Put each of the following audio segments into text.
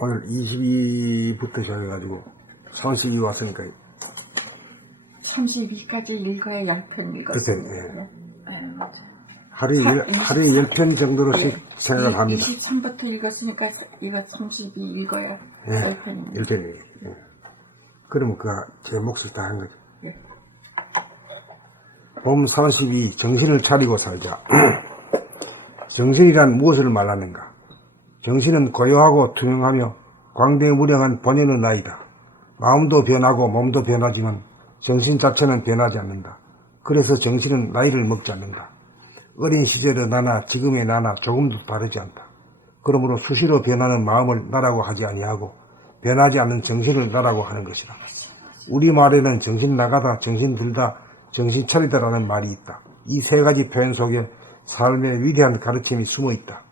오늘 22부터 시작해가지고 32 왔으니까 32까지 읽어야 10편 읽었어요. 그때, 예. 네, 맞아요. 하루에 10편 정도로씩 생각을 합니다. 23부터 읽었으니까 이거 32 읽어야 예, 10편입니다. 10편이에요. 예. 그러면 그가 제 몫을 다 한 거죠. 예. 봄 32 정신을 차리고 살자. 정신이란 무엇을 말하는가? 정신은 고요하고 투명하며 광대무량한 본연의 나이다. 마음도 변하고 몸도 변하지만 정신 자체는 변하지 않는다. 그래서 정신은 나이를 먹지 않는다. 어린 시절의 나나 지금의 나나 조금도 다르지 않다. 그러므로 수시로 변하는 마음을 나라고 하지 아니하고 변하지 않는 정신을 나라고 하는 것이다. 우리말에는 정신 나가다, 정신 들다, 정신 차리다라는 말이 있다. 이 세 가지 표현 속에 삶의 위대한 가르침이 숨어 있다.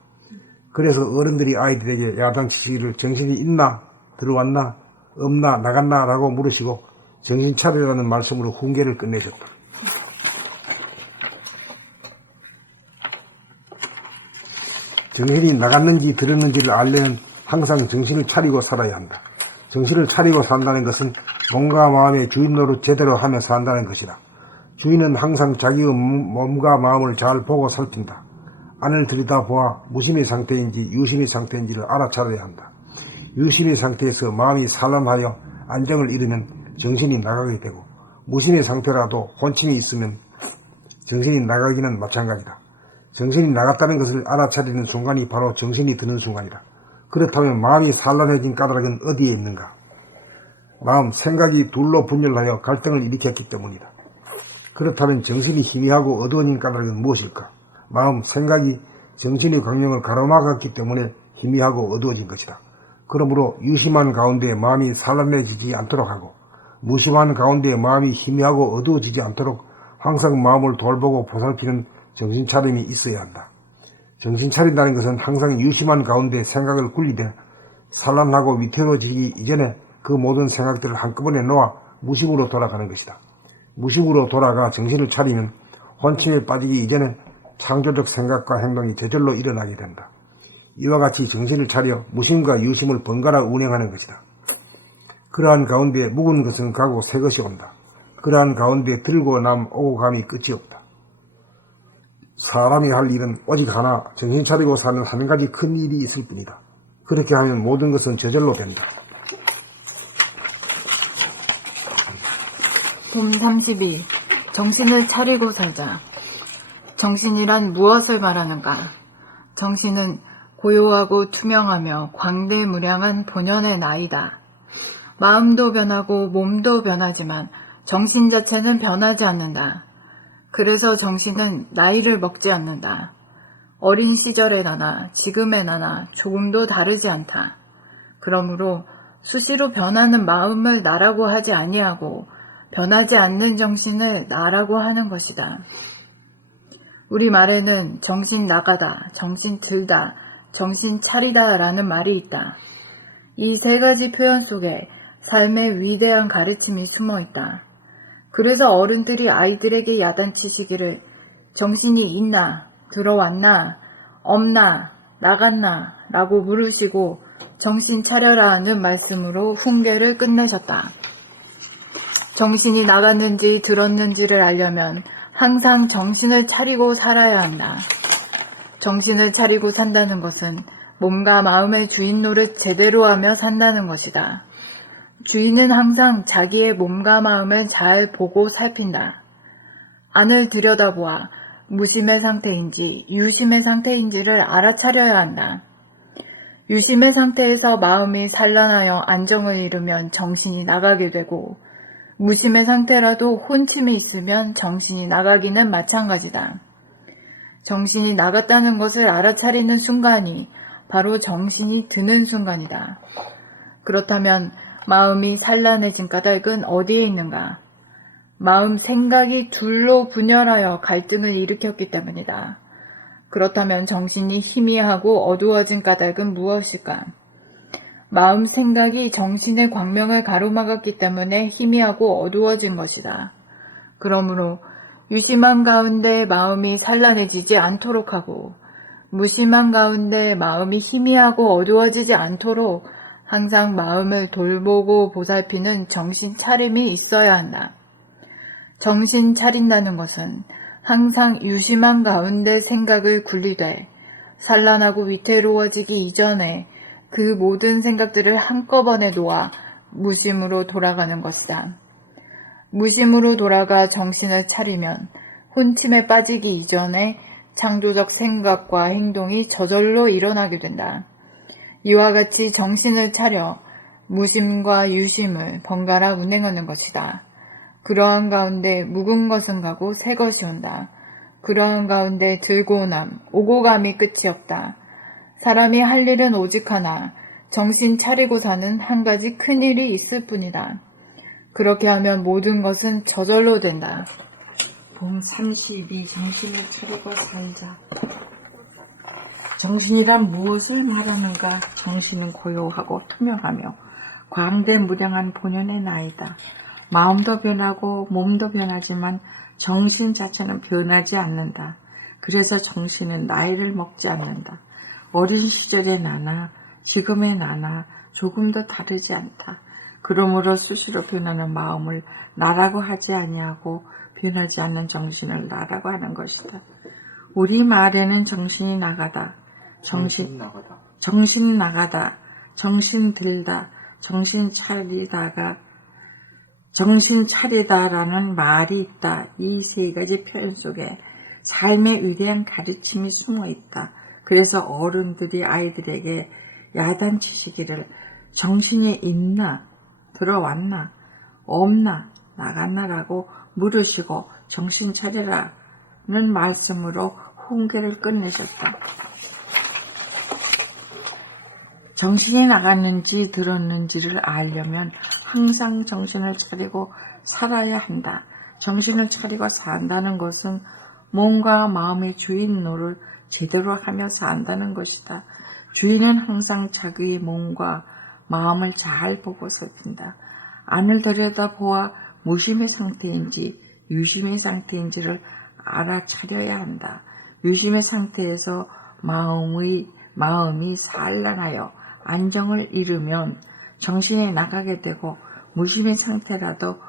그래서 어른들이 아이들에게 야단치기를 정신이 있나, 들어왔나, 없나, 나갔나 라고 물으시고 정신 차리라는 말씀으로 훈계를 끝내셨다. 정신이 나갔는지 들었는지를 알려면 항상 정신을 차리고 살아야 한다. 정신을 차리고 산다는 것은 몸과 마음의 주인 노릇 제대로 하며 산다는 것이다. 주인은 항상 자기의 몸과 마음을 잘 보고 살핀다. 안을 들여다보아 무심의 상태인지 유심의 상태인지를 알아차려야 한다. 유심의 상태에서 마음이 산란하여 안정을 잃으면 정신이 나가게 되고 무심의 상태라도 혼침이 있으면 정신이 나가기는 마찬가지다. 정신이 나갔다는 것을 알아차리는 순간이 바로 정신이 드는 순간이다. 그렇다면 마음이 산란해진 까닭은 어디에 있는가? 마음, 생각이 둘로 분열하여 갈등을 일으켰기 때문이다. 그렇다면 정신이 희미하고 어두워진 까닭은 무엇일까? 마음, 생각이 정신의 광명을 가로막았기 때문에 희미하고 어두워진 것이다. 그러므로 유심한 가운데 마음이 산란해지지 않도록 하고 무심한 가운데 마음이 희미하고 어두워지지 않도록 항상 마음을 돌보고 보살피는 정신차림이 있어야 한다. 정신 차린다는 것은 항상 유심한 가운데 생각을 굴리되 산란하고 위태로워지기 이전에 그 모든 생각들을 한꺼번에 놓아 무심으로 돌아가는 것이다. 무심으로 돌아가 정신을 차리면 혼침에 빠지기 이전에 창조적 생각과 행동이 저절로 일어나게 된다. 이와 같이 정신을 차려 무심과 유심을 번갈아 운행하는 것이다. 그러한 가운데 묵은 것은 가고 새 것이 온다. 그러한 가운데 들고 남 오고 감이 끝이 없다. 사람이 할 일은 오직 하나, 정신 차리고 사는 한 가지 큰 일이 있을 뿐이다. 그렇게 하면 모든 것은 저절로 된다. 봄 32 정신을 차리고 살자. 정신이란 무엇을 말하는가? 정신은 고요하고 투명하며 광대무량한 본연의 나이다. 마음도 변하고 몸도 변하지만 정신 자체는 변하지 않는다. 그래서 정신은 나이를 먹지 않는다. 어린 시절의 나나 지금의 나나 조금도 다르지 않다. 그러므로 수시로 변하는 마음을 나라고 하지 아니하고 변하지 않는 정신을 나라고 하는 것이다. 우리말에는 정신 나가다, 정신 들다, 정신 차리다 라는 말이 있다. 이 세 가지 표현 속에 삶의 위대한 가르침이 숨어 있다. 그래서 어른들이 아이들에게 야단치시기를 정신이 있나, 들어왔나, 없나, 나갔나 라고 물으시고 정신 차려라 하는 말씀으로 훈계를 끝내셨다. 정신이 나갔는지 들었는지를 알려면 항상 정신을 차리고 살아야 한다. 정신을 차리고 산다는 것은 몸과 마음의 주인 노릇 제대로 하며 산다는 것이다. 주인은 항상 자기의 몸과 마음을 잘 보고 살핀다. 안을 들여다보아 무심의 상태인지 유심의 상태인지를 알아차려야 한다. 유심의 상태에서 마음이 산란하여 안정을 잃으면 정신이 나가게 되고 무심의 상태라도 혼침이 있으면 정신이 나가기는 마찬가지다. 정신이 나갔다는 것을 알아차리는 순간이 바로 정신이 드는 순간이다. 그렇다면 마음이 산란해진 까닭은 어디에 있는가? 마음 생각이 둘로 분열하여 갈등을 일으켰기 때문이다. 그렇다면 정신이 희미하고 어두워진 까닭은 무엇일까? 마음 생각이 정신의 광명을 가로막았기 때문에 희미하고 어두워진 것이다. 그러므로 유심한 가운데 마음이 산란해지지 않도록 하고 무심한 가운데 마음이 희미하고 어두워지지 않도록 항상 마음을 돌보고 보살피는 정신 차림이 있어야 한다. 정신 차린다는 것은 항상 유심한 가운데 생각을 굴리되 산란하고 위태로워지기 이전에 그 모든 생각들을 한꺼번에 놓아 무심으로 돌아가는 것이다. 무심으로 돌아가 정신을 차리면 혼침에 빠지기 이전에 창조적 생각과 행동이 저절로 일어나게 된다. 이와 같이 정신을 차려 무심과 유심을 번갈아 운행하는 것이다. 그러한 가운데 묵은 것은 가고 새 것이 온다. 그러한 가운데 들고 남, 오고 감이 끝이 없다. 사람이 할 일은 오직 하나, 정신 차리고 사는 한 가지 큰 일이 있을 뿐이다. 그렇게 하면 모든 것은 저절로 된다. 봄 32 정신을 차리고 살자. 정신이란 무엇을 말하는가? 정신은 고요하고 투명하며 광대무량한 본연의 나이다. 마음도 변하고 몸도 변하지만 정신 자체는 변하지 않는다. 그래서 정신은 나이를 먹지 않는다. 어린 시절의 나나 지금의 나나 조금도 다르지 않다. 그러므로 수시로 변하는 마음을 나라고 하지 아니하고 변하지 않는 정신을 나라고 하는 것이다. 우리 말에는 정신이 나가다, 정신 나가다, 정신 들다, 정신 차리다라는 말이 있다. 이 세 가지 표현 속에 삶의 위대한 가르침이 숨어 있다. 그래서 어른들이 아이들에게 야단치시기를 정신이 있나, 들어왔나, 없나, 나갔나라고 물으시고 정신 차리라는 말씀으로 훈계를 끝내셨다. 정신이 나갔는지 들었는지를 알려면 항상 정신을 차리고 살아야 한다. 정신을 차리고 산다는 것은 몸과 마음의 주인 노릇을 제대로 하며 산다는 것이다. 주인은 항상 자기의 몸과 마음을 잘 보고 살핀다. 안을 들여다보아 무심의 상태인지 유심의 상태인지를 알아차려야 한다. 유심의 상태에서 마음이 산란하여 안정을 잃으면 정신이 나가게 되고 무심의 상태라도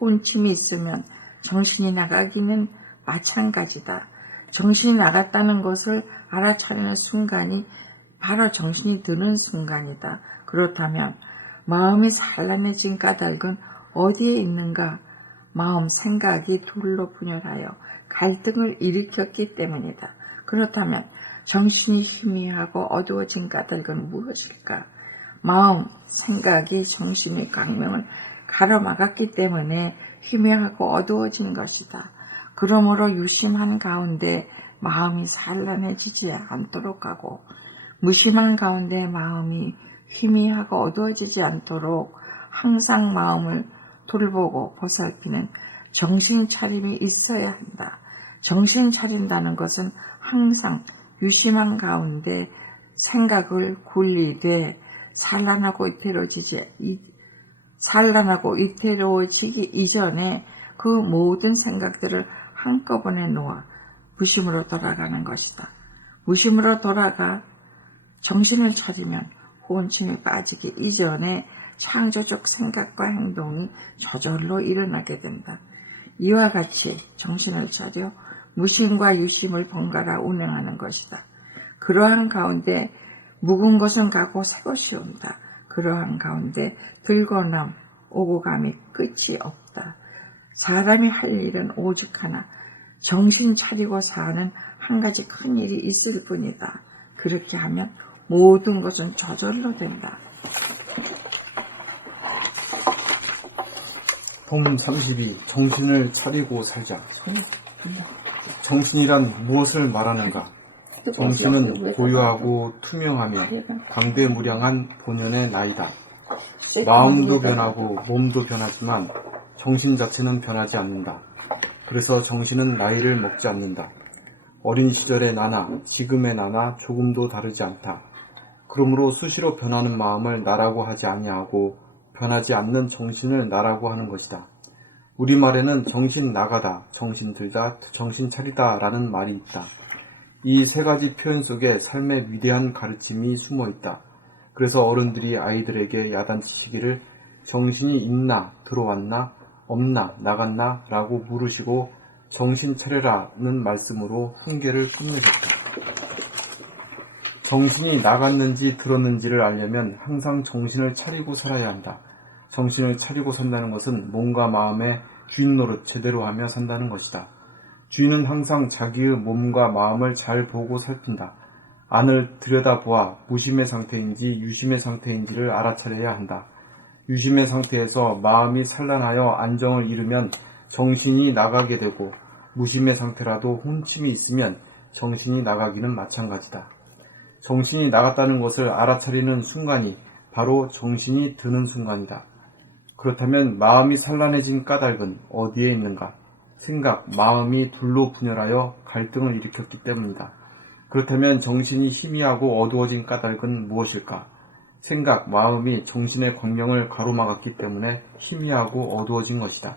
혼침이 있으면 정신이 나가기는 마찬가지다. 정신이 나갔다는 것을 알아차리는 순간이 바로 정신이 드는 순간이다. 그렇다면 마음이 산란해진 까닭은 어디에 있는가? 마음 생각이 둘로 분열하여 갈등을 일으켰기 때문이다. 그렇다면 정신이 희미하고 어두워진 까닭은 무엇일까? 마음, 생각이 정신의 광명을 가로막았기 때문에 희미하고 어두워진 것이다. 그러므로 유심한 가운데 마음이 산란해지지 않도록 하고 무심한 가운데 마음이 희미하고 어두워지지 않도록 항상 마음을 돌보고 보살피는 정신 차림이 있어야 한다. 정신 차린다는 것은 항상 유심한 가운데 생각을 굴리되 산란하고 이태로워지기 이전에 그 모든 생각들을 한꺼번에 놓아 무심으로 돌아가는 것이다. 무심으로 돌아가 정신을 차리면 혼침에 빠지기 이전에 창조적 생각과 행동이 저절로 일어나게 된다. 이와 같이 정신을 차려 무심과 유심을 번갈아 운행하는 것이다. 그러한 가운데 묵은 것은 가고 새 것이 온다. 그러한 가운데 들고 남, 오고 감이 끝이 없다. 사람이 할 일은 오직 하나, 정신 차리고 사는 한 가지 큰 일이 있을 뿐이다. 그렇게 하면 모든 것은 저절로 된다. 봄 32 정신을 차리고 살자. 정신이란 무엇을 말하는가? 정신은 고요하고 투명하며 광대무량한 본연의 나이다. 마음도 변하고 몸도 변하지만 정신 자체는 변하지 않는다. 그래서 정신은 나이를 먹지 않는다. 어린 시절의 나나 지금의 나나 조금도 다르지 않다. 그러므로 수시로 변하는 마음을 나라고 하지 아니하고 변하지 않는 정신을 나라고 하는 것이다. 우리말에는 정신 나가다, 정신 들다, 정신 차리다 라는 말이 있다. 이 세 가지 표현 속에 삶의 위대한 가르침이 숨어 있다. 그래서 어른들이 아이들에게 야단치시기를 정신이 있나 들어왔나 없나 나갔나 라고 물으시고 정신 차려라는 말씀으로 훈계를 끝내셨다. 정신이 나갔는지 들었는지를 알려면 항상 정신을 차리고 살아야 한다. 정신을 차리고 산다는 것은 몸과 마음의 주인 노릇 제대로 하며 산다는 것이다. 주인은 항상 자기의 몸과 마음을 잘 보고 살핀다. 안을 들여다보아 무심의 상태인지 유심의 상태인지를 알아차려야 한다. 유심의 상태에서 마음이 산란하여 안정을 잃으면 정신이 나가게 되고 무심의 상태라도 혼침이 있으면 정신이 나가기는 마찬가지다. 정신이 나갔다는 것을 알아차리는 순간이 바로 정신이 드는 순간이다. 그렇다면 마음이 산란해진 까닭은 어디에 있는가? 생각, 마음이 둘로 분열하여 갈등을 일으켰기 때문이다. 그렇다면 정신이 희미하고 어두워진 까닭은 무엇일까? 생각, 마음이 정신의 광명을 가로막았기 때문에 희미하고 어두워진 것이다.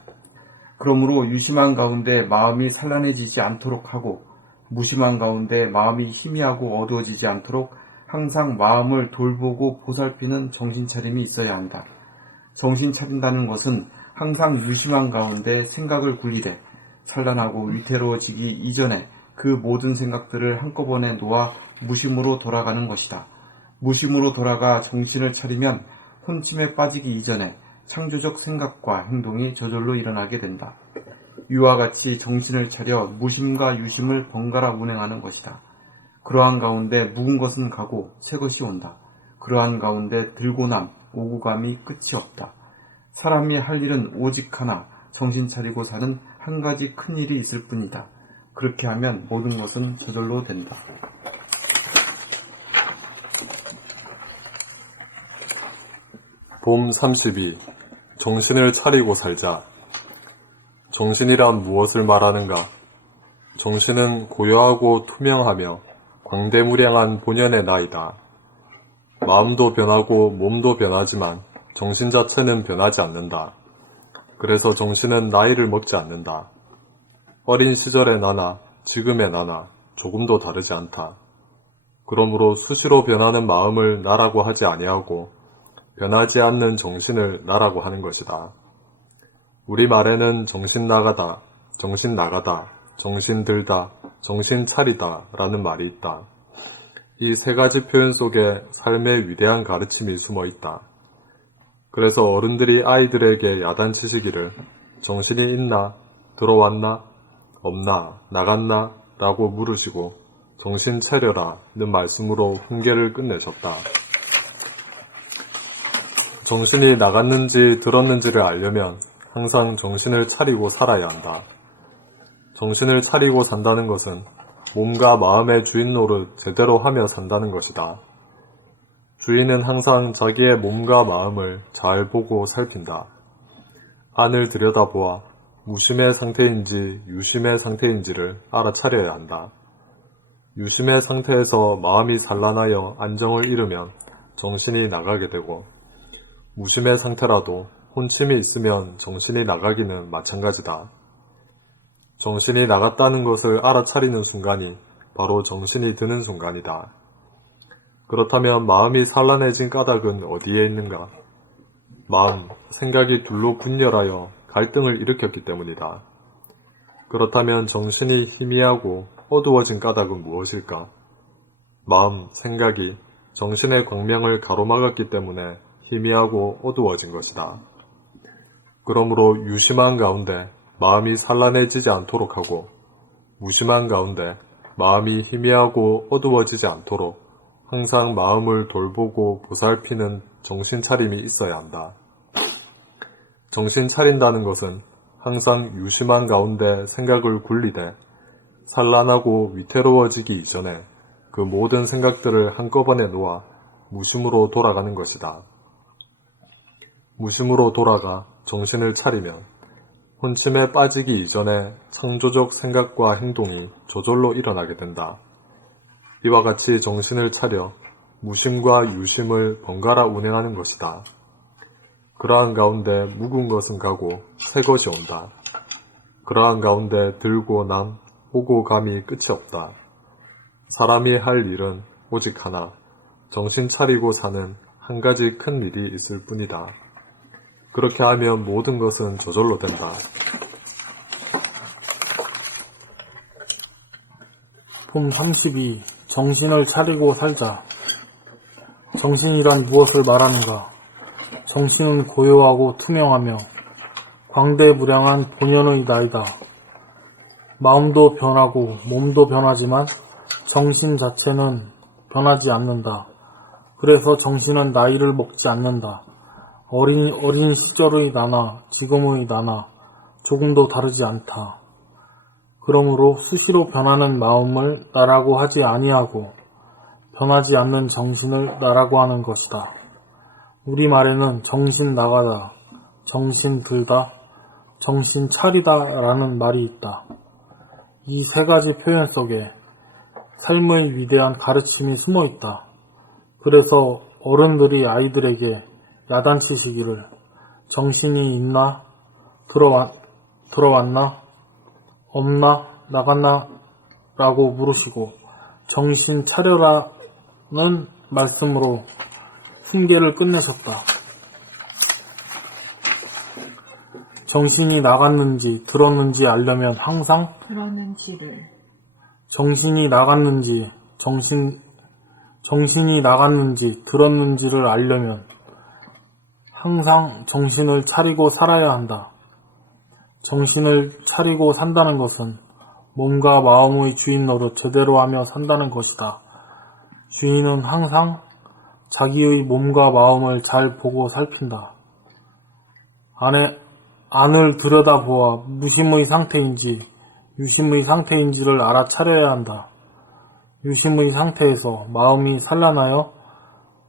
그러므로 유심한 가운데 마음이 산란해지지 않도록 하고 무심한 가운데 마음이 희미하고 어두워지지 않도록 항상 마음을 돌보고 보살피는 정신차림이 있어야 한다. 정신 차린다는 것은 항상 유심한 가운데 생각을 굴리되 산란하고 위태로워지기 이전에 그 모든 생각들을 한꺼번에 놓아 무심으로 돌아가는 것이다. 무심으로 돌아가 정신을 차리면 혼침에 빠지기 이전에 창조적 생각과 행동이 저절로 일어나게 된다. 이와 같이 정신을 차려 무심과 유심을 번갈아 운행하는 것이다. 그러한 가운데 묵은 것은 가고 새 것이 온다. 그러한 가운데 들고남, 오고감이 끝이 없다. 사람이 할 일은 오직 하나, 정신 차리고 사는 한 가지 큰 일이 있을 뿐이다. 그렇게 하면 모든 것은 저절로 된다. 봄 32. 정신을 차리고 살자. 정신이란 무엇을 말하는가? 정신은 고요하고 투명하며 광대무량한 본연의 나이다. 마음도 변하고 몸도 변하지만 정신 자체는 변하지 않는다. 그래서 정신은 나이를 먹지 않는다. 어린 시절의 나나 지금의 나나 조금도 다르지 않다. 그러므로 수시로 변하는 마음을 나라고 하지 아니하고 변하지 않는 정신을 나라고 하는 것이다. 우리말에는 정신 나가다, 정신 나가다, 정신 들다, 정신 차리다 라는 말이 있다. 이 세 가지 표현 속에 삶의 위대한 가르침이 숨어 있다. 그래서 어른들이 아이들에게 야단치시기를 정신이 있나, 들어왔나, 없나, 나갔나 라고 물으시고 정신 차려라는 말씀으로 훈계를 끝내셨다. 정신이 나갔는지 들었는지를 알려면 항상 정신을 차리고 살아야 한다. 정신을 차리고 산다는 것은 몸과 마음의 주인 노릇 제대로 하며 산다는 것이다. 주인은 항상 자기의 몸과 마음을 잘 보고 살핀다. 안을 들여다보아 무심의 상태인지 유심의 상태인지를 알아차려야 한다. 유심의 상태에서 마음이 산란하여 안정을 잃으면 정신이 나가게 되고 무심의 상태라도 혼침이 있으면 정신이 나가기는 마찬가지다. 정신이 나갔다는 것을 알아차리는 순간이 바로 정신이 드는 순간이다. 그렇다면 마음이 산란해진 까닭은 어디에 있는가? 마음, 생각이 둘로 분열하여 갈등을 일으켰기 때문이다. 그렇다면 정신이 희미하고 어두워진 까닭은 무엇일까? 마음, 생각이 정신의 광명을 가로막았기 때문에 희미하고 어두워진 것이다. 그러므로 유심한 가운데 마음이 산란해지지 않도록 하고 무심한 가운데 마음이 희미하고 어두워지지 않도록 항상 마음을 돌보고 보살피는 정신 차림이 있어야 한다. 정신 차린다는 것은 항상 유심한 가운데 생각을 굴리되 산란하고 위태로워지기 이전에 그 모든 생각들을 한꺼번에 놓아 무심으로 돌아가는 것이다. 무심으로 돌아가 정신을 차리면 혼침에 빠지기 이전에 창조적 생각과 행동이 저절로 일어나게 된다. 이와 같이 정신을 차려 무심과 유심을 번갈아 운행하는 것이다. 그러한 가운데 묵은 것은 가고 새 것이 온다. 그러한 가운데 들고 남, 오고 감이 끝이 없다. 사람이 할 일은 오직 하나, 정신 차리고 사는 한 가지 큰 일이 있을 뿐이다. 그렇게 하면 모든 것은 저절로 된다. 품 32. 정신을 차리고 살자. 정신이란 무엇을 말하는가? 정신은 고요하고 투명하며 광대무량한 본연의 나이다. 마음도 변하고 몸도 변하지만 정신 자체는 변하지 않는다. 그래서 정신은 나이를 먹지 않는다. 어린 시절의 나나 지금의 나나 조금도 다르지 않다. 그러므로 수시로 변하는 마음을 나라고 하지 아니하고 변하지 않는 정신을 나라고 하는 것이다. 우리말에는 정신 나가다, 정신 들다, 정신 차리다 라는 말이 있다. 이 세 가지 표현 속에 삶의 위대한 가르침이 숨어 있다. 그래서 어른들이 아이들에게 야단치시기를 정신이 있나? 들어왔나? 없나? 나갔나? 라고 물으시고 정신 차려라는 말씀으로 훈계를 끝내셨다. 정신이 나갔는지 들었는지 알려면 항상 그러는지를 정신이 나갔는지 들었는지를 알려면 항상 정신을 차리고 살아야 한다. 정신을 차리고 산다는 것은 몸과 마음의 주인 노릇 제대로 하며 산다는 것이다. 주인은 항상 자기의 몸과 마음을 잘 보고 살핀다. 안을 들여다보아 무심의 상태인지 유심의 상태인지를 알아차려야 한다. 유심의 상태에서 마음이 산란하여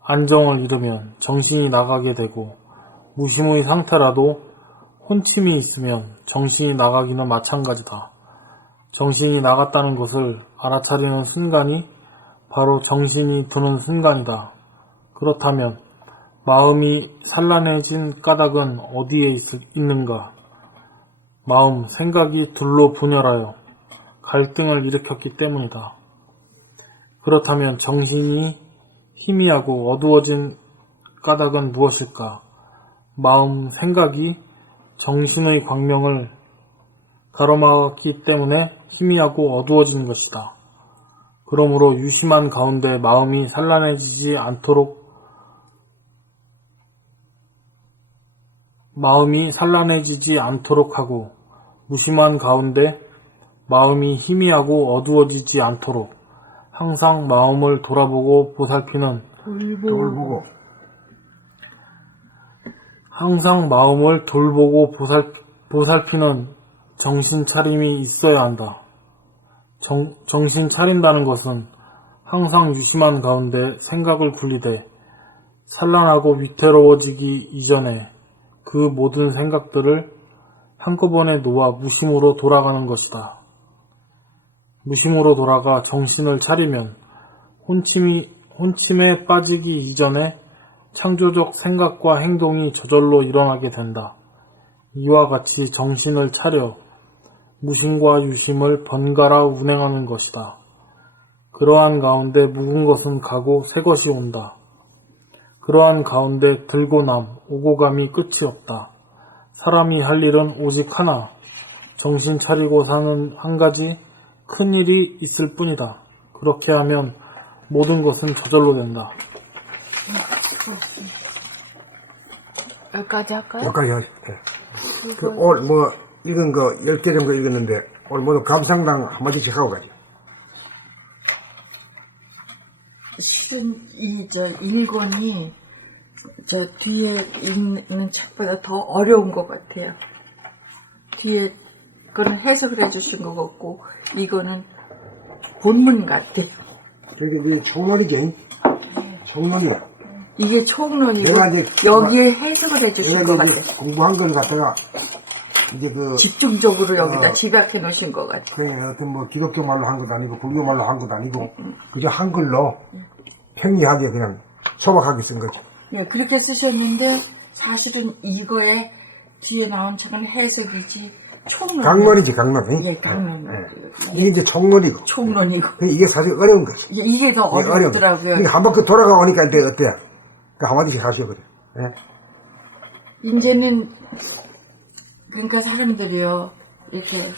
안정을 잃으면 정신이 나가게 되고 무심의 상태라도 혼침이 있으면 정신이 나가기는 마찬가지다. 정신이 나갔다는 것을 알아차리는 순간이 바로 정신이 드는 순간이다. 그렇다면 마음이 산란해진 까닭은 어디에 있는가? 마음, 생각이 둘로 분열하여 갈등을 일으켰기 때문이다. 그렇다면 정신이 희미하고 어두워진 까닭은 무엇일까? 마음, 생각이 정신의 광명을 가로막았기 때문에 희미하고 어두워진 것이다. 그러므로 유심한 가운데 마음이 산란해지지 않도록 하고 무심한 가운데 마음이 희미하고 어두워지지 않도록 항상 마음을 돌아보고 보살피는 항상 마음을 돌보고 보살피는 정신 차림이 있어야 한다. 정신 차린다는 것은 항상 유심한 가운데 생각을 굴리되 산란하고 위태로워지기 이전에 그 모든 생각들을 한꺼번에 놓아 무심으로 돌아가는 것이다. 무심으로 돌아가 정신을 차리면 혼침에 빠지기 이전에 창조적 생각과 행동이 저절로 일어나게 된다. 이와 같이 정신을 차려 무심과 유심을 번갈아 운행하는 것이다. 그러한 가운데 묵은 것은 가고 새 것이 온다. 그러한 가운데 들고 오고 감이 끝이 없다. 사람이 할 일은 오직 하나, 정신 차리고 사는 한 가지 큰 일이 있을 뿐이다. 그렇게 하면 모든 것은 저절로 된다. 여기까지 할까요? 여기까지 하죠. 오늘 읽은 거 10개 정도 읽었는데 오늘 모두 감상당 한마디씩 하고 가죠. 실은 이 1권이 저 뒤에 있는 책보다 더 어려운 것 같아요. 뒤에 거는 해석을 해주신 것 같고 이거는 본문 같아요. 저기 총론이지? 총론이. 이게 총론이고 내가 이제 여기에 해석을 해주신 것 같아요. 공부한 걸 갖다가 이제 집중적으로 여기다 집약해 놓으신 것 같아요. 그 어떤 기독교 말로 한 것도 아니고 불교 말로 한 것도 아니고 그저 한글로 평이하게 그냥 소박하게 쓴 거죠. 예, 그렇게 쓰셨는데 사실은 이거에 뒤에 나온 책은 해석이지 총론. 강론이지, 강론. 예, 강론. 이게 이제 총론이고. 총론이고. 이게 사실 어려운 거지. 이게 더 어렵더라고요. 한 바퀴 돌아가 오니까 이제 어때? 그 한마디씩 하시오, 그래. 예? 이제는 그러니까 사람들이요 이렇게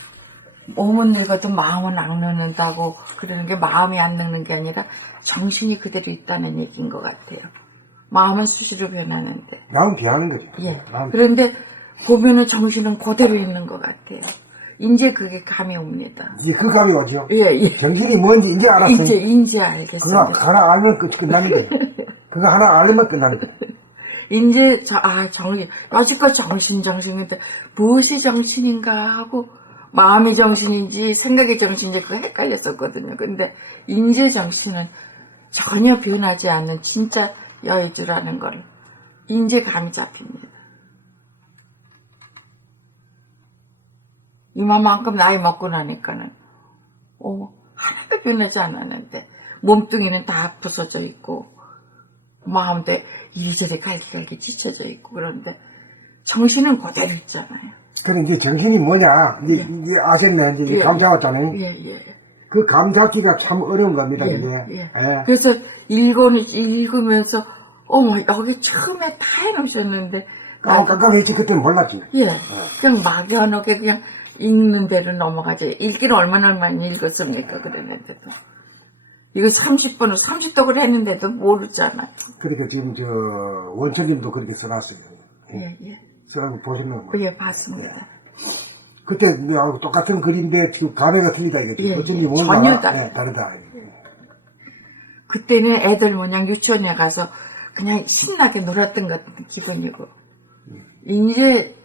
몸은 늙어도 마음은 안 늙는다고 그러는 게 마음이 안 늙는 게 아니라 정신이 그대로 있다는 얘기인 것 같아요. 마음은 수시로 변하는데. 마음 비하는 거지. 예. 마음. 그런데 보면은 정신은 그대로 있는 것 같아요. 이제 그게 감이 옵니다. 이제 그 감이 오죠. 예, 예. 정신이 뭔지 이제 알았어요. 이제 그거 알겠습니다. 하나 알면 끝나는 거예요. 그거 하나 알면 끝나는 거예요. 이제 정신 여지껏 정신인데 무엇이 정신인가 하고 마음이 정신인지 생각이 정신인지 그거 헷갈렸었거든요. 근데 인제 정신은 전혀 변하지 않는 진짜 여의주라는 걸 인제 감이 잡힙니다. 이만큼 나이 먹고 나니까는 하나도 변하지 않았는데 몸뚱이는 다 부서져 있고 마음도 이리저리 갈기갈기 찢혀져 있고 그런데 정신은 그대로 있잖아요. 그래, 이제 정신이 뭐냐. 이제 아셨네. 이제 예. 감 잡았잖아요. 예. 그 감 잡기가 참 어려운 겁니다, 예, 이게. 예. 예. 그래서 읽으면서 어머 여기 처음에 다 해놓으셨는데 깜깜했지, 그때는 몰랐지. 예 그냥 막연하게 그냥 읽는 대로 넘어가지 읽기는 얼마나 읽었습니까 그랬는데도 이거 30번을 30독을 했는데도 모르잖아요. 그러니까 지금 원천님도 그렇게 써놨어요. 예. 써놓고 보시면. 예 봤습니다. 그때 똑같은 글인데 지금 감회가 틀리다 이거지. 예, 원천님 예. 뭔가 전혀 다르다. 다르다. 그때는 애들 모양 유치원에 가서 그냥 신나게 놀았던 것 같은 기분이고 이제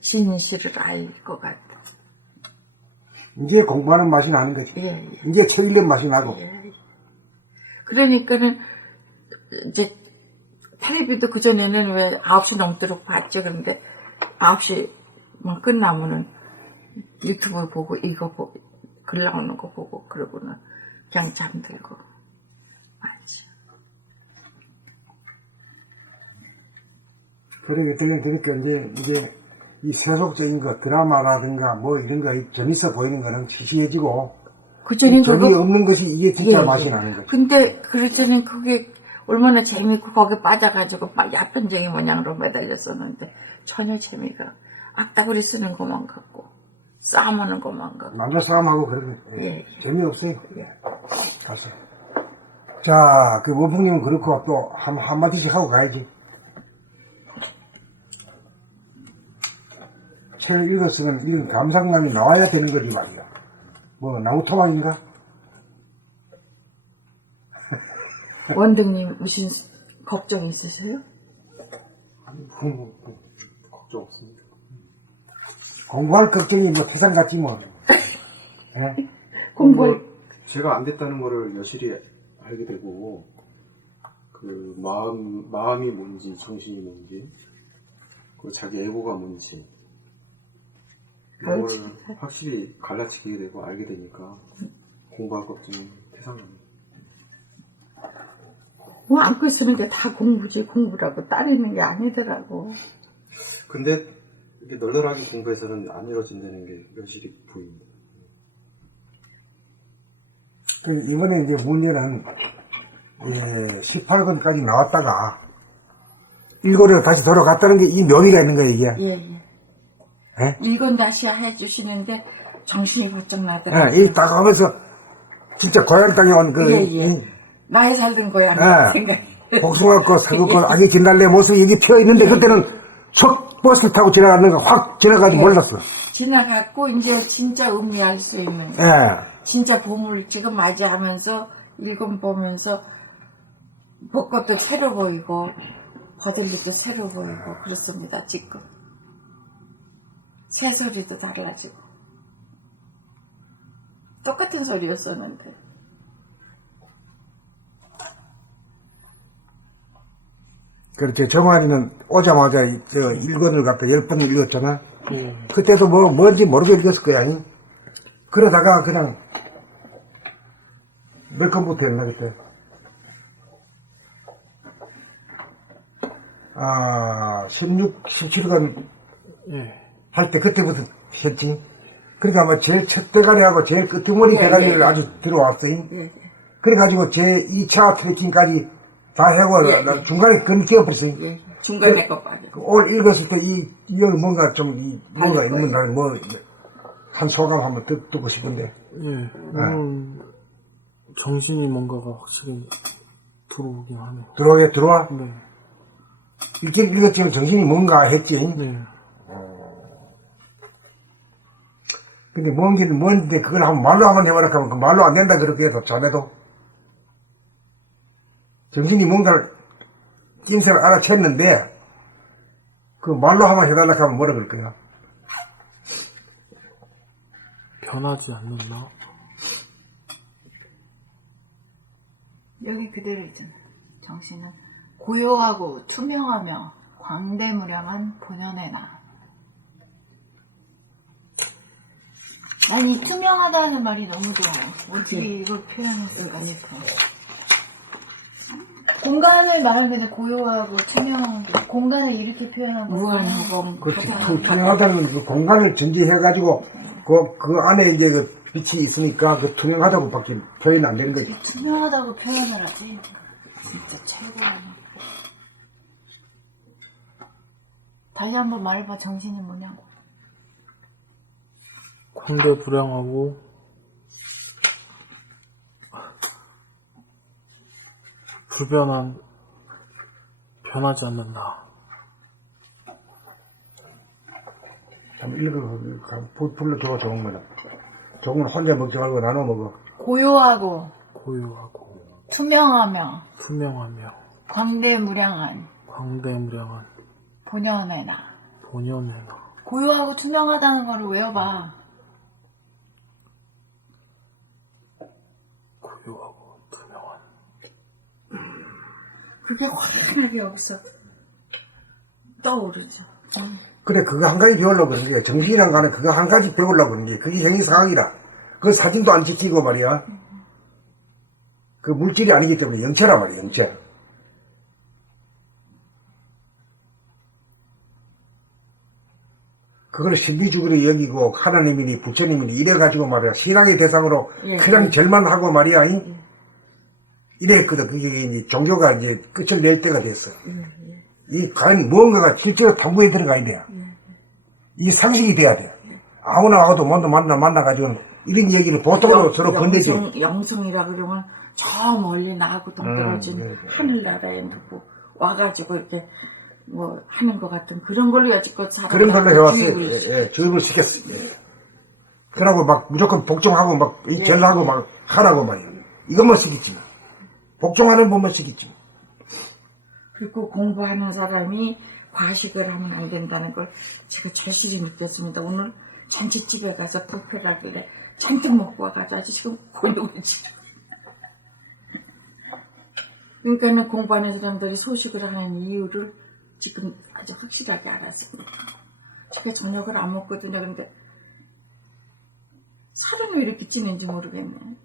진실을 알 것 같아. 이제 공부하는 맛이 나는 거지. 예. 이제 책 읽는 맛이 나고. 그러니까는 이제 텔레비도 그전에는 왜 9시 넘도록 봤죠. 그런데 9시만 끝나면은 유튜브 보고 이거 보고 글 나오는 거 보고 그러고는 그냥 잠들고 맞죠. 그러니까 이제 이 세속적인 거 드라마라든가 뭐 이런 거 재밌어 보이는 거는 시시해지고 그전엔 정이 없는 것이 이게 진짜 예, 맛이 예. 나는 거지. 근데 그렇잖아요. 그게 얼마나 재밌고 거기에 빠져가지고 막 야편쟁이 모양으로 매달렸었는데 전혀 재미가 악다구리 쓰는 것만 같고 싸움하는 것만 같고. 남자 싸움하고 그런 거 예. 재미없어요. 가서. 자, 그 원풍님은 그렇고 또 한마디씩 하고 가야지. 책을 읽었으면 이런 감상감이 나와야 되는 거지 말이야. 뭐 나무 토막인가? 원등님 무슨 걱정 있으세요? 걱정 없습니다. 공부할 걱정이 뭐 태산 같지 뭐. 예? 공부할 제가 안 됐다는 거를 여실히 알게 되고 그 마음이 뭔지 정신이 뭔지 그 자기 에고가 뭔지 이걸 확실히 갈라치게 되고 알게 되니까 공부할 걱정이 태산합니다. 뭐 안고 쓰는 게 다 공부지 공부라고 따르는 게 아니더라고. 근데 이렇게 널널하게 공부해서는 안 이루어진다는 게 여실히 보입니다. 이번에 이제 문제는 18권까지 나왔다가 1권으로 다시 돌아갔다는 게 이 묘미가 있는 거예요, 이게. 예. 예? 읽은 다시 해주시는데 정신이 번쩍 나더라고요. 이 딱 하면서 진짜 고향 땅에 온 그 나이 살던 고향 생각이. 복숭아꽃, 사과꽃, 아기 진달래 모습이 여기 피어 있는데 그때는 척 버스를 타고 지나갔는 거 확 지나가지고 몰랐어. 지나갔고 이제 진짜 음미할 수 있는 진짜 봄을 지금 맞이하면서 읽어보면서 벚꽃도 새로 보이고 버들리도 새로 보이고 그렇습니다. 지금 새소리도 달라지고 똑같은 소리였었는데 그렇지. 정환이는 오자마자 1권을 갖다 10번을 읽었잖아. 그때도 뭔지 모르게 읽었을 거야. 아니? 그러다가 그냥 몇 권부터 했나 그때? 16, 17권 할 때 그때부터 했지. 그러니까 아마 제일 첫 대가리하고 제일 끝머리 대가리를 아주 들어왔어요. 그래가지고 제 2차 트래킹까지 다 해고 예, 나 예. 중간에 건 끼어버렸어요. 예, 중간에 거 빠져. 올 읽었을 때 이걸 뭔가 좀 뭔가 다를 읽으면 나는 한 소감 한번 듣고 싶은데. 예, 오늘 정신이 뭔가가 확실히 들어오긴 하네요. 들어와? 네, 읽긴 읽었지만 정신이 뭔가 했지. 네, 근데 뭔데 그걸 한번 말로 한번 해보라 하면 그 말로 안 된다 그렇게 해서 자네도 정신이 뭔가를 낌새를 알아챘는데 그 말로 한번 해달라 하면 뭐라 그럴 거야? 변하지 않는다. 여기 그대로 있잖아. 정신은 고요하고 투명하며 광대무량한 본연의 나. 난 이 투명하다는 말이 너무 좋아요. 어떻게 이걸 표현했을까 싶어. 공간을 말하면 그냥 고요하고 투명하고 공간을 이렇게 표현한 거. 무한하고 그렇지. 투명하다는 그 공간을 전제해가지고 그 안에 이제 그 빛이 있으니까 그 투명하다고밖에 표현이 안 되는 거지. 투명하다고 표현을 하지. 진짜 최고야. 다시 한번 말해봐. 정신이 뭐냐고. 광대불량하고 변하지 않는다. 한번 불러줘 좋은 거는. 좋은 건 혼자 먹지 말고 나눠 먹어. 고요하고 고요하고 투명하며 광대무량한 광대무량한 본연의 나. 본연의 나. 고요하고 투명하다는 거를 외워봐. 고요하고 투명한. 그게 확연하게 여기서 떠오르죠. 그래, 그거 한 가지 배우려고 그러는 게, 정신이란 거는 그거 한 가지 배우려고 그러는 게, 그게 행위사항이라. 그 사진도 안 찍히고 말이야. 그 물질이 아니기 때문에 영체란 말이야, 영체. 그걸 신비주의로 여기고, 하나님이니 부처님이니 이래가지고 말이야. 신앙의 대상으로 그냥 절만 하고 말이야. 이랬거든. 그게 이제 종교가 이제 끝을 낼 때가 됐어. 이 과연 무언가가 실제로 탐구에 들어가야 돼. 이 상식이 돼야 돼. 아무나 와도 만나가지고는 이런 얘기를 보통으로 서로 건네지. 영성이라 그러면 저 멀리 나하고 동떨어진 네. 하늘나라에 누구 와가지고 이렇게 뭐 하는 것 같은 그런 걸로 여지껏 그런 걸로 해왔어요. 주입을 예, 주입을 시켰어. 예. 그러고 막 무조건 복종하고 막 절하고 막 하라고 말이야. 이것만 시켰지. 복종하는 법만 시켰지. 그리고 공부하는 사람이 과식을 하면 안 된다는 걸 제가 절실히 느꼈습니다. 오늘 잔치집에 가서 부페를 하길래 잔뜩 먹고 와가지고 아주 지금 골목을 지르고. 그러니까는 공부하는 사람들이 소식을 하는 이유를 지금 아주 확실하게 알았습니다. 제가 저녁을 안 먹거든요. 근데 살은 왜 이렇게 찌는지 모르겠네.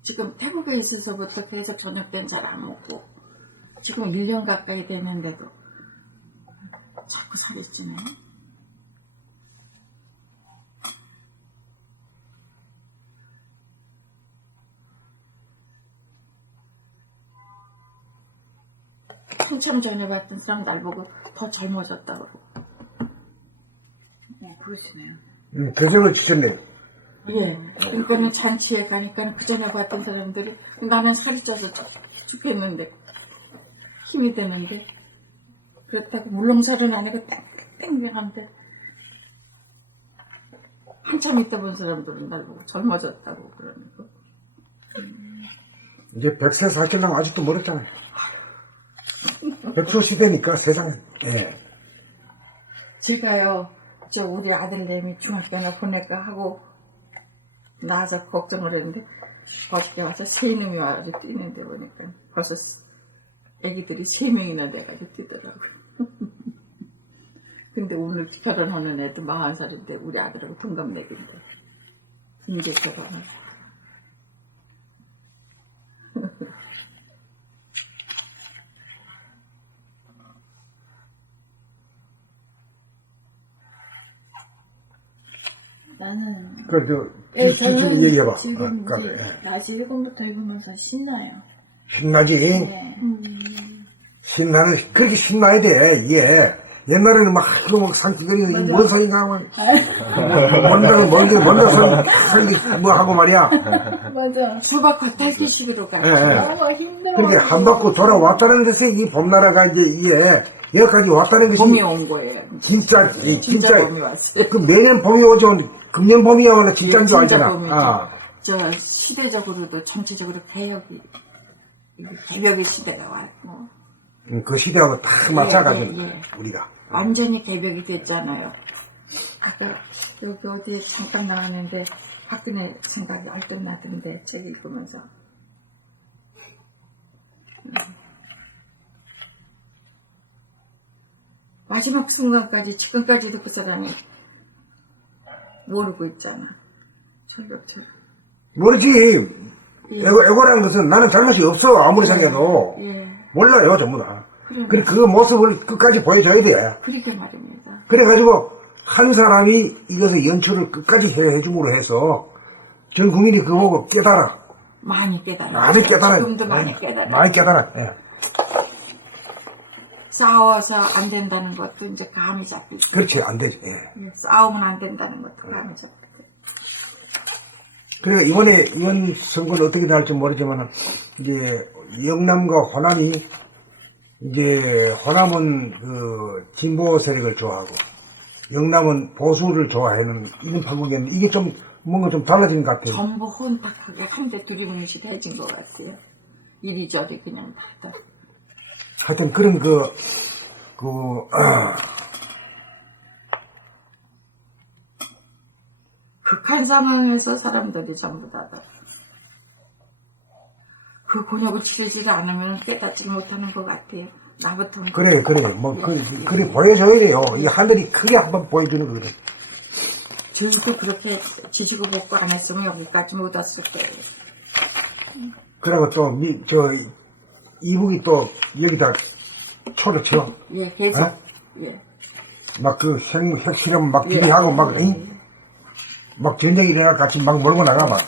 지금 태국에 있어서부터 계속 저녁 때는 잘 안 먹고 지금 1년 가까이 되는데도 자꾸 살이 찌네. 한참 전에 봤던 사람 날 보고 더 젊어졌다 그러고. 그러시네요. 표정을 지쳤네. 예. 그러니까는 잔치에 가니까 그 전에 봤던 사람들이 나는 살이 쪄서 죽겠는데 힘이 드는데 그렇다고 물렁살은 아니고 땡땡한데 한참 있다 본 사람들은 날 보고 젊어졌다고 그러는 거. 이제 100세 사실랑 아직도 멀었잖아요. 백수 시대니까 세상에. 예. 제가요, 우리 아들내미 중학교나 보낼까 하고 나와서 걱정을 했는데 어저께 와서 세 놈이 와서 뛰는데 보니까 벌써 애기들이 3명이나 돼가지고 뛰더라고요. 근데 오늘 결혼하는 애도 40살인데 우리 아들하고 동갑내기인데 이제 결혼을. 나는 그래도 예, 지금 저는 얘기해봐. 지금 아, 이제 낮에 1권부터 읽으면서 신나요. 신나지? 네. 그렇게 신나야 돼, 이게. 옛날에는 막, 이거 막 상기거리는, 이 뭔 소리인가, 막. 먼저 소리, 뭐 하고 말이야. 맞아. 수박 겉핥기식으로 가. 예, 예. 너무 힘들어. 그러니까 한 바퀴 돌아왔다는 것에 이 봄나라가 이게 여기까지 왔다는 것이 봄이 온 거예요. 진짜 진짜 봄이 왔어요. 그 매년 봄이 오죠. 금년 봄이야말로 진짜인 줄 진짜 알잖아. 봄이죠. 아. 저 시대적으로도 전체적으로 개벽의 시대가 왔고 그 시대하고 딱 맞춰가지고 예, 예. 우리가 완전히 개벽이 됐잖아요. 아까 여기 어디에 잠깐 나왔는데 박근혜 생각이 얼핏 나던데 책 읽으면서 마지막 순간까지 지금까지도 그 사람이 모르고 있잖아. 철벽처럼. 모르지. 예. 애고라는 것은 나는 잘못이 없어. 아무리 생각해도 예. 몰라요 전부 다. 그러네. 그 모습을 끝까지 보여줘야 돼. 그러게 말입니다. 그래가지고 한 사람이 이것의 연출을 끝까지 해줌으로 해서 전 국민이 그거 보고 깨달아. 많이 깨달아. 아주 깨달아요. 지금도 많이 예. 깨달아. 많이 깨달아. 예. 싸워서 안 된다는 것도 이제 감이 잡히죠. 그렇지, 안 되지. 예. 예, 싸우면 안 된다는 것도 감이 잡히죠. 그러니까 이번에 이번 선거는 어떻게 될지 모르지만 이제 영남과 호남이 이제 호남은 그 진보 세력을 좋아하고 영남은 보수를 좋아하는 이런 판국이었는데 이게 좀 뭔가 좀 달라진 것 같아요. 전부 혼탁하게 한대 두리뭉실 해진 것 같아요. 이리저리 그냥 다. 하여튼 그런 극한 상황에서 사람들이 전부 다 그 곤욕을 치르지 않으면 깨닫지 못하는 것 같아요. 나부터. 그래 그래 보여줘야 돼요. 이 하늘이 크게 한번 보여주는 거거든. 저희도 그렇게 지지고 볶고 안 했으면 여기까지 못 왔을 거예요. 그리고 또 이북이 또 여기다 초를 쳐. 예, 계속. 어? 예. 막 그 핵실험 막 예. 비리하고 막, 예. 응? 막 전쟁이 일어나 같이 막 몰고 나가 막.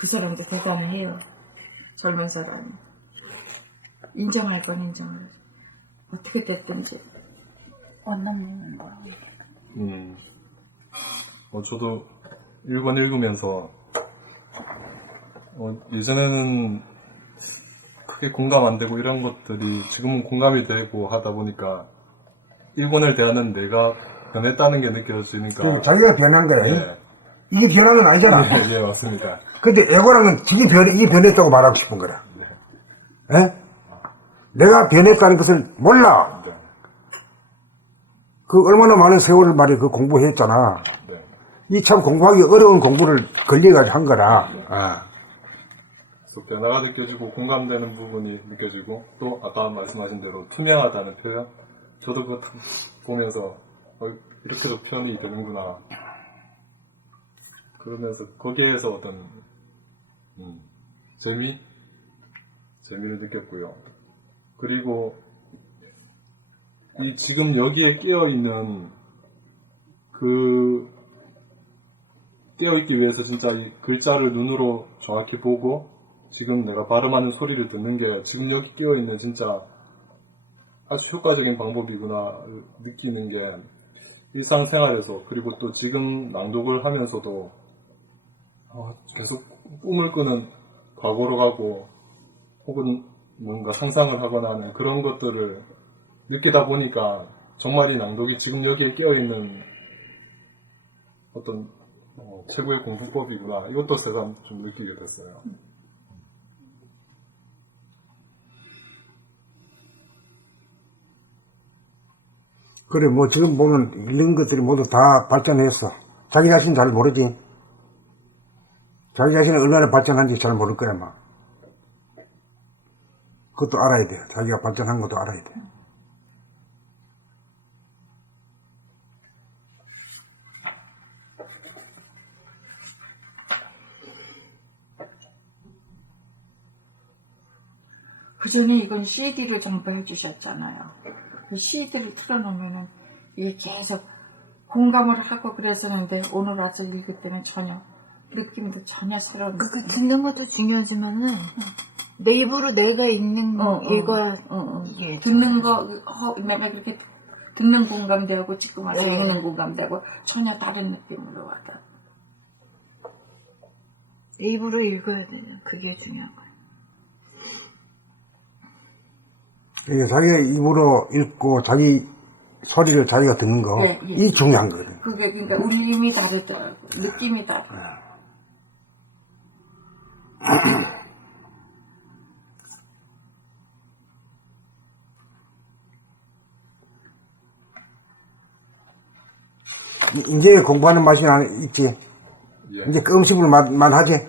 그 사람도 대단해요. 젊은 사람이. 인정할 건 인정을 해요. 어떻게 됐든지. 원남님은 뭐? 저도 1권 읽으면서 예전에는 크게 공감 안 되고 이런 것들이 지금은 공감이 되고 하다 보니까 1권을 대하는 내가 변했다는 게 느껴지니까 자기가 변한 거야. 예. 이게 변한 건 아니잖아. 예, 맞습니다. 근데 애고랑은 이게 변했다고 말하고 싶은 거야. 예? 내가 변했다는 것을 몰라. 네. 그 얼마나 많은 세월을 말이야 그 공부했잖아. 네. 이 참 공부하기 어려운 공부를 걸려가지고 한 거라. 아. 그래서 변화가 느껴지고 공감되는 부분이 느껴지고 또 아까 말씀하신 대로 투명하다는 표현 저도 그거 딱 보면서 이렇게도 표현이 되는구나 그러면서 거기에서 어떤 재미를 느꼈고요. 그리고 이 지금 여기에 깨어있는 깨어있기 위해서 진짜 이 글자를 눈으로 정확히 보고 지금 내가 발음하는 소리를 듣는 게 지금 여기 끼어있는 진짜 아주 효과적인 방법이구나를 느끼는 게 일상생활에서 그리고 또 지금 낭독을 하면서도 계속 꿈을 꾸는 과거로 가고 혹은 뭔가 상상을 하거나 하는 그런 것들을 느끼다 보니까 정말 이 낭독이 지금 여기에 끼어있는 어떤 최고의 공부법이구나 이것도 새삼 좀 느끼게 됐어요. 그래, 뭐, 지금 보면, 이런 것들이 모두 다 발전했어. 자기 자신 잘 모르지. 자기 자신이 얼마나 발전한지 잘 모를 거야, 막. 그것도 알아야 돼. 자기가 발전한 것도 알아야 돼. 그 전에 이건 CD로 전부 해주셨잖아요. 그 CD를 틀어놓으면은 이게 계속 공감을 하고 그랬었는데 오늘 와서 읽을 때는 전혀 느낌도 전혀 새로운 그 느낌. 듣는 것도 중요하지만은 내 입으로 내가 읽어야 이게 듣는 거 내가 그렇게 듣는 공감대하고 지금 와서 네. 읽는 공감대하고 전혀 다른 느낌으로 와다. 내 입으로 읽어야 돼요. 그게 중요한 거예요. 이게 자기 입으로 읽고 자기 소리를 자기가 듣는 거, 예, 예. 이 중요한 거거든. 그게 그러니까 울림이 다르더라고. 느낌이 다르. 이제 공부하는 맛이 있지. 예. 이제 그 음식을 맛만 하지. 예.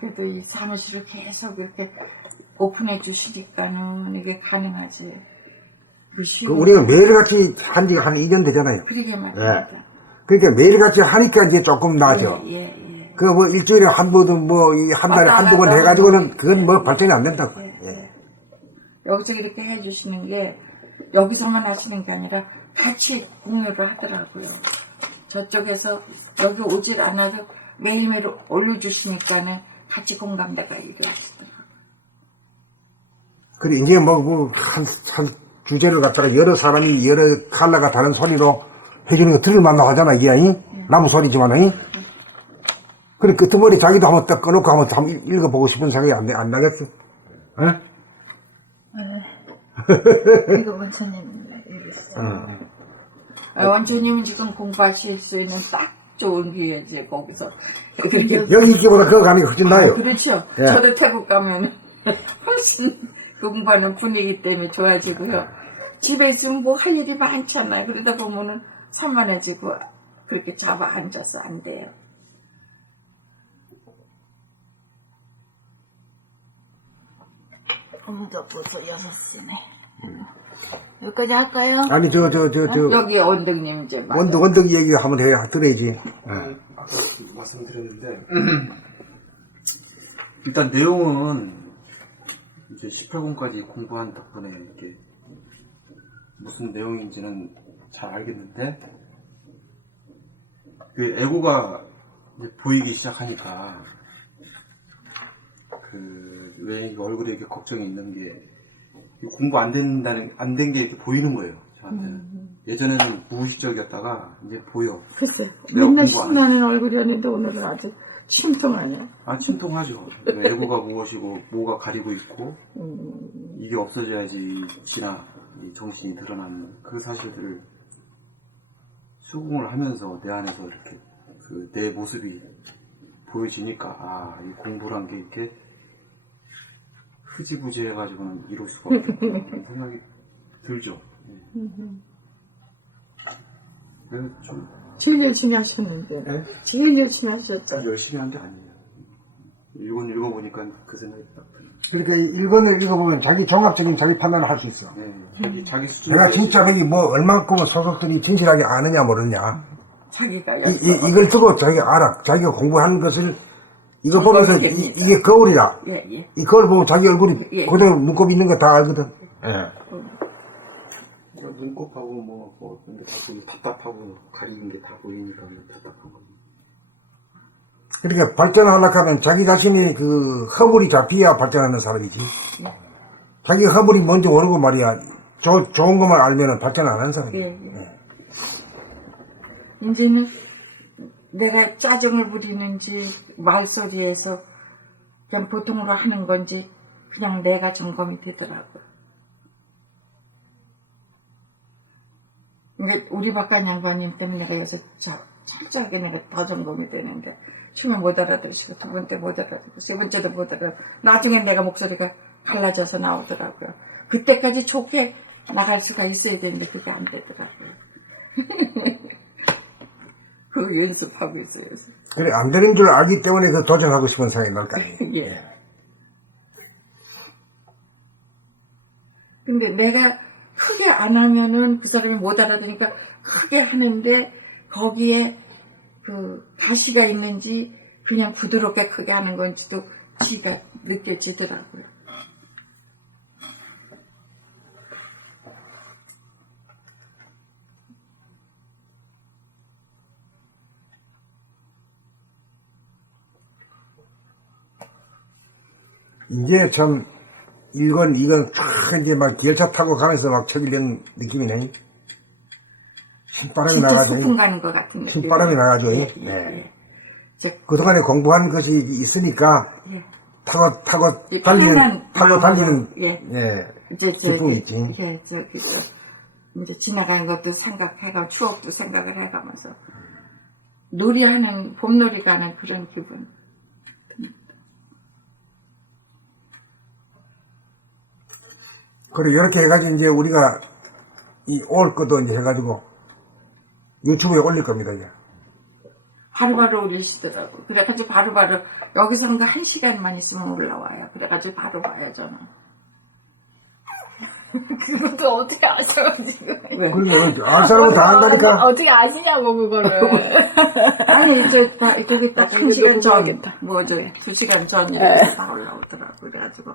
그래도 이 사무실을 계속 이렇게 오픈해 주시니까는 이게 가능하지. 그 쉬운 우리가 매일같이 한 지가 한 2년 되잖아요. 그러게 말이야. 그러니까 매일같이 하니까 이제 조금 나아져. 예. 그 뭐 일주일에 한 번은 뭐 한 달에 왔다 한두 번 갔다 해가지고는 그건 뭐 발전이 안 된다고. 예. 여기서 이렇게 해주시는 게 여기서만 하시는 게 아니라 같이 공유를 하더라고요. 저쪽에서 여기 오질 않아도 매일매일 올려주시니까는 같이 공감대가 이루어지더라고요. 그래 이제 뭐 한 주제를 갖다가 여러 사람이 여러 칼라가 다른 소리로 해주는 거 들을 만나 하잖아 이게 나무 소리지만 그래 끄트머리 자기도 한번 딱 꺼놓고 한번 읽어보고 싶은 생각이 안 나겠어? 이거 원천님 읽으시죠. 원천님은 지금 공부하실 수 있는 딱 좋은 기회지 거기서. 여기 있기보다 그거 가는 게 훨씬 나아요. 그렇죠. 예. 저도 태국 가면 훨씬 공부하는 분위기 때문에 좋아지고요. 집에 있으면 뭐 할 일이 많잖아요. 그러다 보면은 산만해지고 그렇게 잡아 앉아서 안 돼요. 어머도 벌써 6시네. 여기까지 할까요? 아니 여기 원등님 이제 원덕 얘기 한번 들어야지. 아까 말씀드렸는데 일단 내용은 이제 18권까지 공부한 덕분에 이렇게 무슨 내용인지는 잘 알겠는데 그 애고가 이제 보이기 시작하니까 왜 얼굴에 이렇게 걱정이 있는 게 공부 안 된 게 이렇게 보이는 거예요 저한테는. 예전에는 무의식적이었다가 이제 보여. 글쎄 내가 맨날 공부 안 신나는 얼굴이었는데 오늘은 아주 침통하냐. 침통하죠. 애고가 무엇이고 뭐가 가리고 있고 이게 없어져야지 지나 이 정신이 드러나는 그 사실들을 수긍을 하면서 내 안에서 이렇게 내 모습이 보여지니까 이 공부란 게 이렇게 흐지부지 해가지고는 이룰 수가 없겠다 그런 생각이 들죠. 그래서 좀 제일 열심히 하셨는데. 네? 제일 열심히 하셨죠. 열심히 한 게 아니에요. 읽어보니까 그 생각이 딱 들어요. 그러니까 일권을 읽어보면 자기 종합적인 자기 판단을 할 수 있어. 네, 자기 수준. 내가 진짜 여기 뭐 얼만큼은 소속들이 진실하게 아느냐 모르냐. 자기가 이걸 두고 자기가 알아. 자기가 공부하는 것을 이거 보면서 정답이겠네. 이게 거울이다. 예. 이 거울 보면 자기 얼굴이 예. 그대로 눈곱이 있는 거 다 알거든. 눈곱하고 뭐 이게 답답하고 가리는 게 다 보이니까 답답한 거. 그러니까 발전하려고 하면 자기 자신의 그 허물이 잡혀야 발전하는 사람이지. 자기 허물이 뭔지 모르고 말이야. 좋은 것만 알면 발전 안 하는 사람이야. 예. 이제는 내가 짜증을 부리는지 말소리에서 그냥 보통으로 하는 건지 그냥 내가 점검이 되더라고요. 그러니까 우리 박간 양반님 때문에 내가 여기서 철저하게 내가 더 점검이 되는 게 처음에 못 알아들으시고 두 번째 못 알아듣고 세 번째도 못 알아듣고 나중에 내가 목소리가 갈라져서 나오더라고요. 그때까지 좋게 나갈 수가 있어야 되는데 그게 안 되더라고요. 그거 연습하고 있어요. 요새. 그래, 안 되는 줄 알기 때문에 그 도전하고 싶은 생각이 날 거 아니에요. 예. 근데 내가 크게 안 하면은 그 사람이 못 알아들으니까 크게 하는데 거기에 그 가시가 있는지 그냥 부드럽게 크게 하는 건지도 지가 느껴지더라고요. 이제 참, 이건 쫙 이제 막 열차 타고 가면서 막 쳐질려는 느낌이네. 힘바람이 진짜 나가지고. 소풍 가는 것 같은 느낌. 힘바람이 나가지고. 예, 예, 네. 예. 이제 그동안에 공부한 것이 있으니까, 예. 타고 이 달리는, 편안한 타고 마음으로, 달리는, 예. 예, 이제 기쁨이 있지. 예, 이제 지나가는 것도 생각해가 추억도 생각을 해가면서 놀이하는 봄놀이 가는 그런 기분. 그리고 이렇게 해가지고 이제 우리가 올 것도 이제 해가지고 유튜브에 올릴 겁니다, 이제. 바로바로 올리시더라고. 그래가지고 바로바로 여기서는 1시간만 있으면 올라와요. 그래가지고 바로 봐요 저는. 그것도 어떻게 아셔, 지금. 왜? 그리고 알 사람은 다 한다니까. 어떻게 아시냐고, 그거를. 아니 저기 있다. 이거 1시간 전, 모르겠다. 2시간 전이라서 다 올라오더라고. 그래가지고